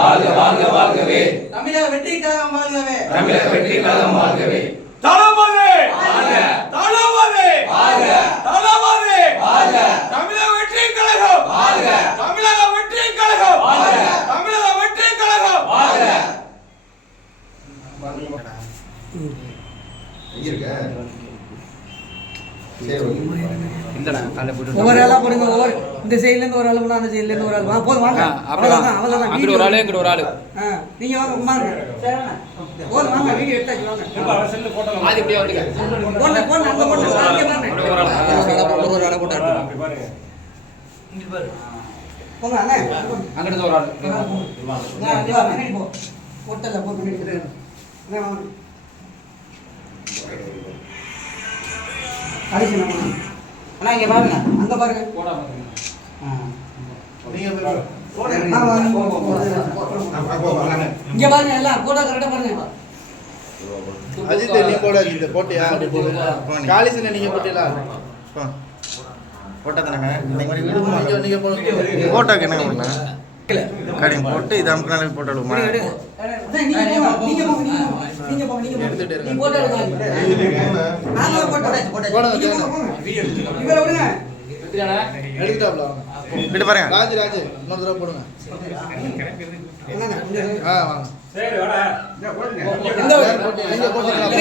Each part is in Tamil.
வாழ்க வாழ்க வாழ்கவே. தமிழக வெற்றி கழகம் வாழ்கவே. தமிழக வெற்றி கழகம் வாழ்கவே. தளபதி! வாழ்க. தளபதி! வாழ்க. தளபதி! வாழ்க. தமிழக வெற்றி கழகம் வாழ்க. தமிழக வெற்றி கழகம் வாழ்க. தமிழக வெற்றி கழகம் வாழ்க ஒவ்வொரு ஆளா போடுங்க ஒவ்வொரு இந்த சைடுல இருந்து ஒரு ஆள் போனா அந்த சைடுல இருந்து ஒரு ஆள் வா போதும் வாங்க அவ்வளவுதான் அவ்வளவுதான் அங்கிட்டு ஒரு ஆளு இங்கிட்டு ஒரு ஆளு ஆ, நீங்க வாங்க வாங்க போதும் வாங்க வீடியோ எடுத்தாச்சு வாங்க ஆதி இப்படியே வந்துங்க போன போன அங்க போன அங்க போன ஒரு ஒரு ஆளை போட்டு போ போ. நம்ம அண்ணா இங்க பாருங்க. அங்க பாருங்க. ஆ. ஆ, வாங்க, போ, போ, போ. இங்க பாருங்க எல்லாம். போட்டோ கரெக்டா பாருங்க. அஜித் நீ போட இந்த போட்டியா? அப்படி போடு. காளிசன நீங்க போட்டீங்களா போட்டோ தானேங்க நீங்க போட்டோக்கு என்ன பண்ண? கடையும் போட்டு இது போட்டோ போட்டோ போட்டோ போடுங்க, எடுத்துட்டாப்ல. இப்படி பாருங்க. ராஜ் ராஜ் இன்னொரு தடவை போடுங்க. ஆ வாங்க. யார் போட்டி-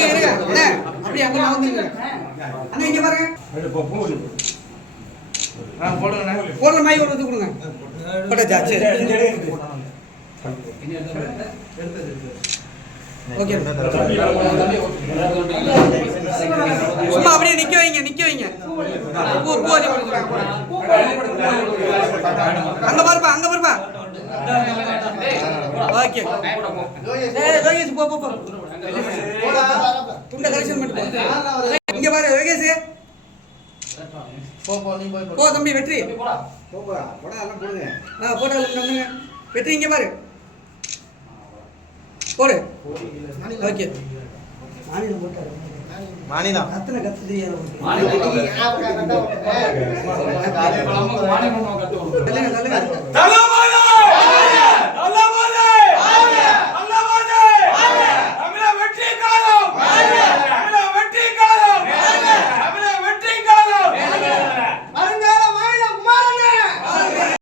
இருங்க. அண்ணே, அப்படியே அங்க நகர்ந்துருங்க. அண்ணா, இங்க பாருங்க. ஆ போடுங்கண்ணே போடுற மாதிரி ஒரு இது கொடுங்க. சும்மா அப்படியே நிக்க வைங்க நிக்க வைங்க பூ பூ. அங்க பாருப்பா அங்க பாருப்பா ஓகே ஏய் லோகேஷ் போ போ போ துண்ட கரெக்ஷன் பண்ணிட்டு போ இங்க பாரு லோகேஷ் போ தம்பி வெற்றி. ஆ போட்டோ பண்ணுங்க வெற்றி இங்க பாரு. போடு. ஓகே. மாநிலம் போட்டாரு மானிதான் அத்தனை கத்து தெரியாது